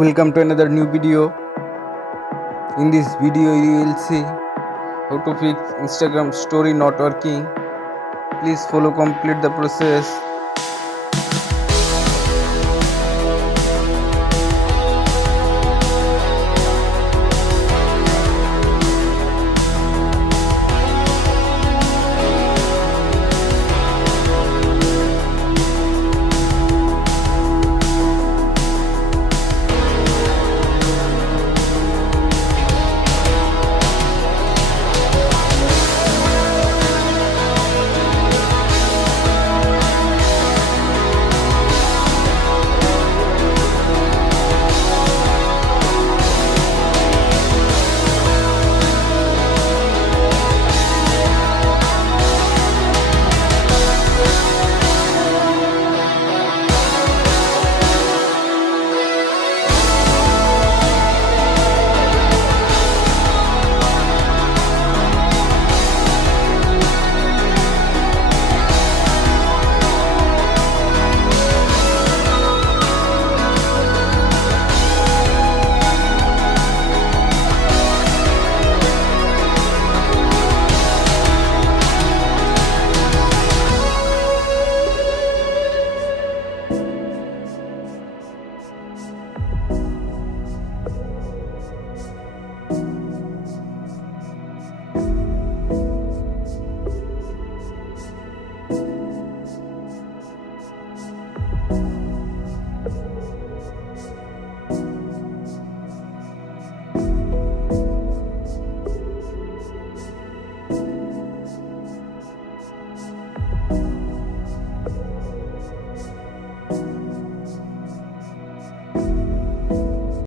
Welcome to another new video. In this video you will see how to fix Instagram story not working. Please follow complete the process.